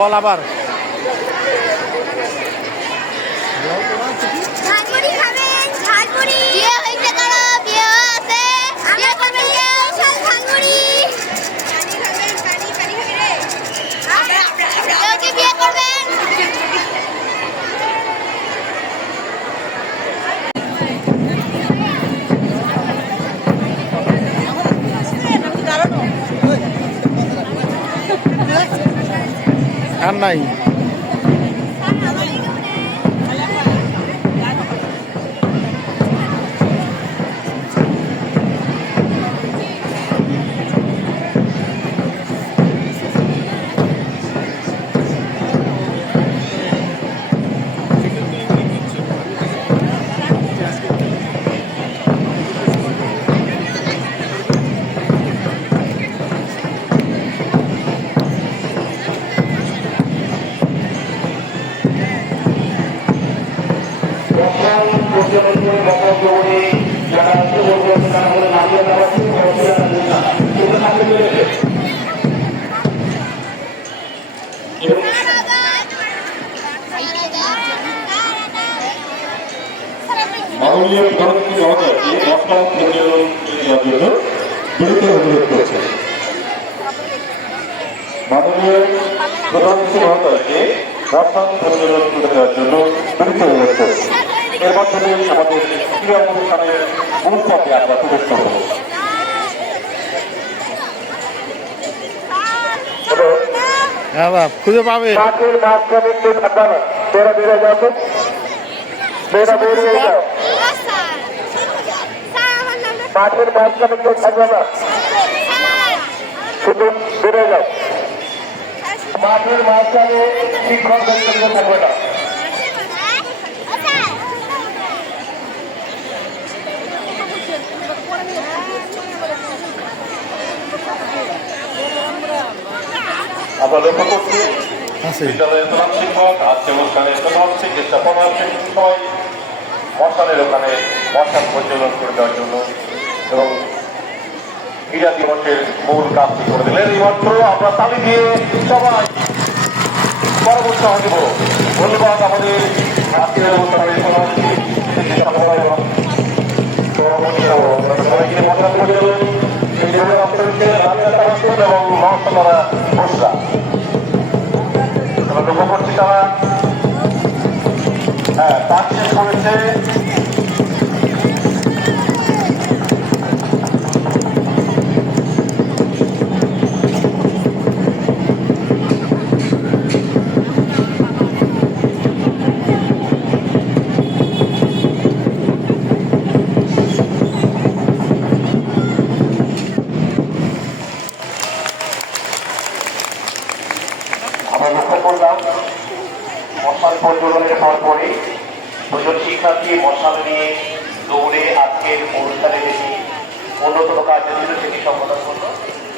বল আবার ঝালমুড়ি খাবেন ঝালমুড়ি বিয়ে হইছে কারো বিয়ে আছে বিয়ে করবেন স্পেশাল ঝালমুড়ি পানি খাবেন পানি খাবি রে কেউ কি বিয়ে করবেন আর নাই মাননীয় প্রধানমন্ত্রী মহোদয়কে বর্তমান প্রতিবেদন দেওয়ার জন্য বিনীত অনুরোধ করেছে। মাননীয় প্রধানমন্ত্রী মহোদয়কে বর্তমান প্রতিবেদন তুলে দেওয়ার জন্য বিনীত অনুরোধ করেছে। এর মাধ্যমে আমাদের ক্রীড়া অনুষ্ঠানের মূল পথে আমরা প্রবেশ করব। হ্যাঁ বাপ খুঁজে পাবে মাঠের মাঝখানে কেউ থাকবে না, তোরা বেড়ে যাবে, মেয়েরা বেরিয়ে যাও। মাঠের মাঝখানে কেউ থাকবে না, শুধু বেড়ে যাও। মাঠের মাঝখানে শিক্ষকদের কেউ থাকবে না। আমরা লক্ষ্য করছি বিদ্যালয়ের প্রধান শিক্ষক আজকে অনুষ্ঠানে প্রধান চিকিৎসা প্রধান সবাই মশানের ওখানে মশান প্রজ্বলন করে দেওয়ার জন্য এবং ক্রীড়া দিবসের মূল কাজটি করে দিলেন। এই মাত্র আমরা তালি দিয়ে সবাই পরবর্তী দিব। ধন্যবাদ আমাদের আজকের অনুষ্ঠানের প্রধান চিকিৎসা সবাইকে মশান প্রজ্বলন এই ধরনের অংশটিতে এবং মহাসনারা বসরা লক্ষ্য করছি তারা কাজ শেষ করেছে। আমরা লক্ষ্য করলাম মশাল প্রজ্বলনের পরপরে দুজন শিক্ষার্থী মশাল নিয়ে দৌড়ে আজকের অনুষ্ঠানে যেটি অন্যতম কাজ ছিল সেটি সম্পাদন করল।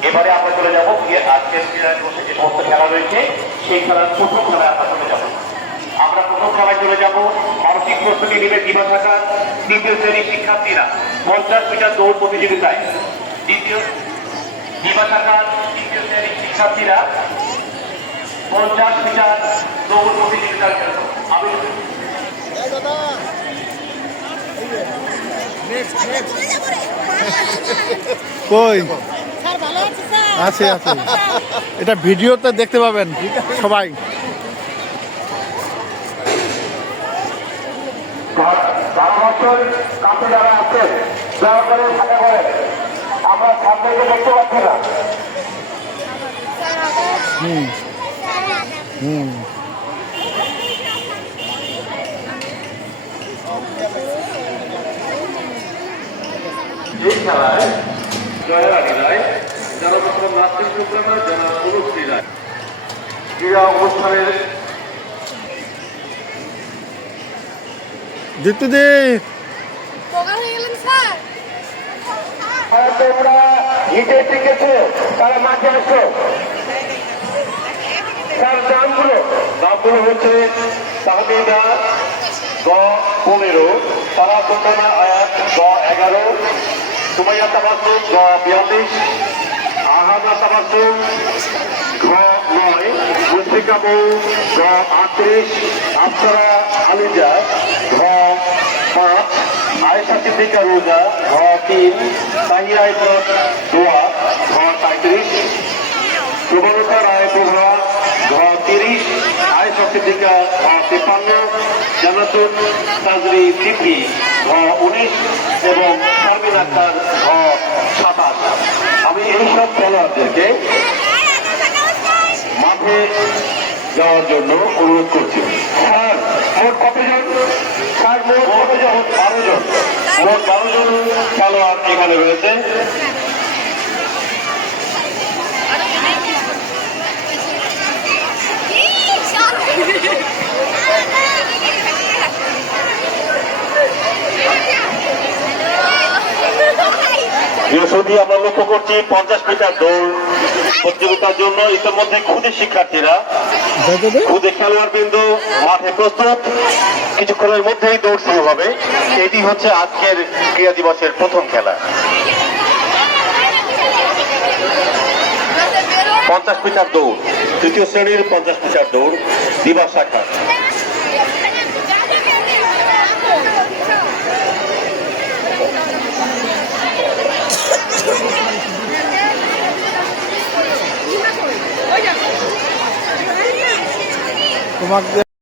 এবারে আমরা চলে যাবো আজকের ক্রীড়া দিবসে যে সমস্ত খেলা রয়েছে সেই খেলার প্রথম খেলায় আমরা চলে যাব। আমরা প্রথম খেলায় চলে যাব। মানসিক প্রস্তুতি নেবে দিবা থাকার দ্বিতীয় শ্রেণীর শিক্ষার্থীরা 50 মিটার দৌড় প্রতিযোগিতায়। দ্বিতীয় দিবা থাকার তৃতীয় শ্রেণীর শিক্ষার্থীরা 50 মিটার দৌড় প্রতিযোগিতার জন্য আমি কই আছে আছে এটা ভিডিওতে দেখতে পাবেন সবাই। কাছে যারা আছে দয়া করে থাকা করে আমরা সামনে দেখতে পাচ্ছি না। এই খেলায় জয়রানী রায়, যারা মাত্র নাসির সুপ্রানা, যারা অনুশ্রী রায় ক্রীড়া অনুষ্ঠানের দীপ্তিদীপ তোমরা হিটে টিকেছো তারা মাঠে আসো। তার নামগুলো হচ্ছে তাহমিদা গ15, তারা সুলতানা আয়াত গ11, সুমাইয়া তাবাসসুম গ42, আহাদা তাবাসসুম গ9, শিক্ষিকা বউ ঘ 38 আফসারা আলিজা ঘ 5 আয়েশা সিদ্দিকা রোজা ঘ 3 তাহিরা ইফরাত দোয়া ঘ 37 প্রবণতা রায় প্রভা ঘ 30 আয়েশা সিদ্দিকা ঘ 53 জান্নাতুল তাজরি তিথি ঘ 19 এবং শারমিন আক্তার ঘ 27। আমি এইসব খেলোয়াড়দেরকে মাঠে যাওয়ার জন্য অনুরোধ করছি। স্যার মোট কতজন? স্যার মোট কতজন? 12 জন। মোট 12 জন খেলোয়াড় এখানে রয়েছে। বৃহস্পতি আমরা লক্ষ্য করছি 50 মিটার দৌড় প্রতিযোগিতার জন্য ইতিমধ্যে খুদে শিক্ষার্থীরা খুদে খেলোয়াড় বিন্দু মাঠে প্রস্তুত। কিছুক্ষণের মধ্যেই দৌড় শুরু হবে। এটি হচ্ছে আজকের ক্রীড়া দিবসের প্রথম খেলা। 50 মিটার দৌড়, তৃতীয় শ্রেণীর 50 মিটার দৌড় দিবা শাখা। তোমাকে